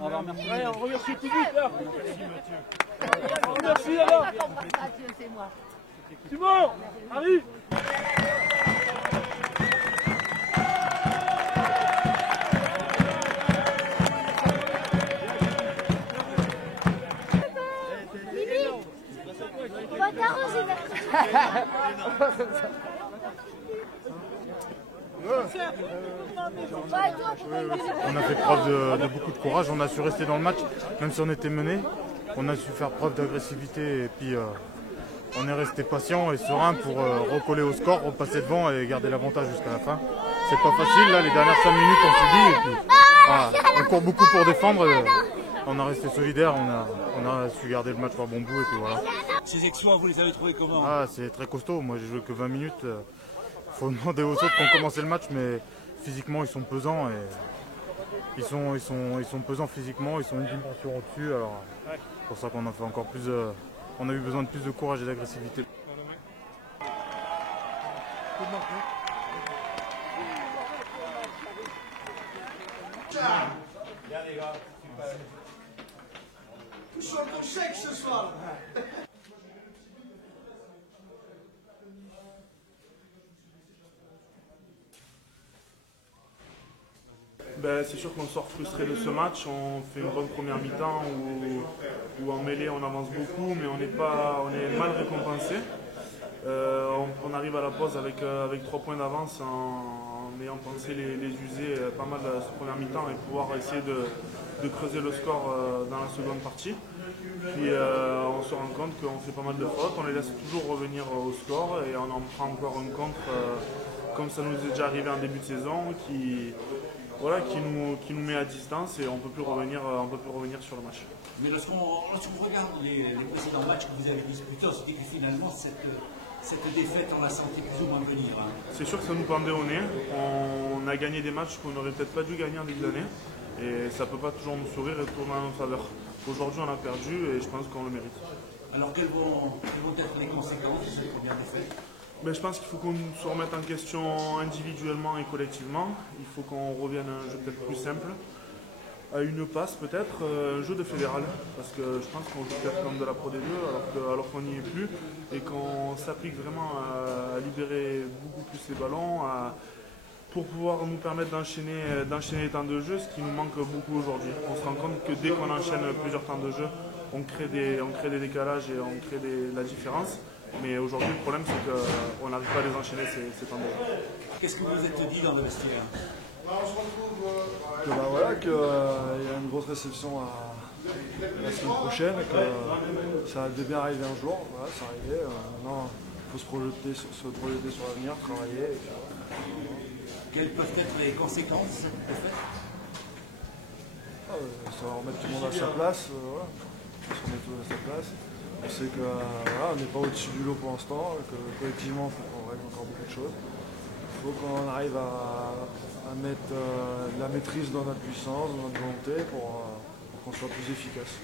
On va remercier. Ouais, on remercie le public là. Merci, Merci là-bas. C'est moi. Simon, arrive. On va t'arroser. On a fait preuve de beaucoup de courage, on a su rester dans le match, même si on était mené. On a su faire preuve d'agressivité et puis on est resté patient et serein pour recoller au score, repasser devant et garder l'avantage jusqu'à la fin. C'est pas facile, là, les dernières 5 minutes on s'est dit, et puis, voilà, on court beaucoup pour défendre, on a resté solidaire, on a su garder le match par bon bout et puis voilà. Ces exploits, vous les avez trouvés comment? Ah, c'est très costaud, moi j'ai joué que 20 minutes, faut demander aux autres qui ont commencé le match, mais physiquement ils sont pesants et ils sont pesants physiquement, ils sont une dimension au-dessus, alors c'est pour ça qu'on a fait encore plus, on a eu besoin de plus de courage et d'agressivité. Bien les gars, tout sur ton chèque ce soir. Ben, c'est sûr qu'on sort frustré de ce match, on fait une bonne première mi-temps où en mêlée on avance beaucoup mais on est mal récompensé. On arrive à la pause avec 3 points d'avance en ayant pensé les user pas mal cette première mi-temps et pouvoir essayer de creuser le score dans la seconde partie. Puis on se rend compte qu'on fait pas mal de fautes, on les laisse toujours revenir au score et on en prend encore un contre comme ça nous est déjà arrivé en début de saison qui nous met à distance et on ne peut plus revenir sur le match. Mais lorsqu'on regarde les précédents matchs que vous avez disputés, on se dit que finalement cette défaite, on la sentait plus ou moins venir. Hein. C'est sûr que ça nous pendait au nez. On a gagné des matchs qu'on n'aurait peut-être pas dû gagner en début d'année. Et ça ne peut pas toujours nous sourire et tourner en notre faveur. Aujourd'hui, on a perdu et je pense qu'on le mérite. Alors, quelles vont être les conséquences de cette première défaite? Ben, je pense qu'il faut qu'on se remette en question individuellement et collectivement. Il faut qu'on revienne à un jeu peut-être plus simple, à une passe peut-être, un jeu de fédéral. Parce que je pense qu'on joue peut-être comme de la Pro D2 alors qu'on n'y est plus et qu'on s'applique vraiment à libérer beaucoup plus les ballons pour pouvoir nous permettre d'enchaîner les temps de jeu, ce qui nous manque beaucoup aujourd'hui. On se rend compte que dès qu'on enchaîne plusieurs temps de jeu, on crée des décalages et on crée la différence. Mais aujourd'hui, le problème, c'est qu'on n'arrive pas à les enchaîner ces temps de jeu. Qu'est-ce que vous vous êtes dit dans le vestiaire? Qu'il y a une grosse réception la semaine prochaine, que ça devait bien arriver un jour. Voilà, c'est arrivé. Maintenant, il faut se projeter sur l'avenir, travailler. Et puis, quelles peuvent être les conséquences de cette défaite? Ça va remettre tout le monde à sa place. Voilà. Se remettre tout le monde à sa place. On sait qu'on n'est pas au-dessus du lot pour l'instant, que collectivement, il faut qu'on règle encore beaucoup de choses. Il faut qu'on arrive à mettre de la maîtrise dans notre puissance, dans notre volonté pour qu'on soit plus efficace.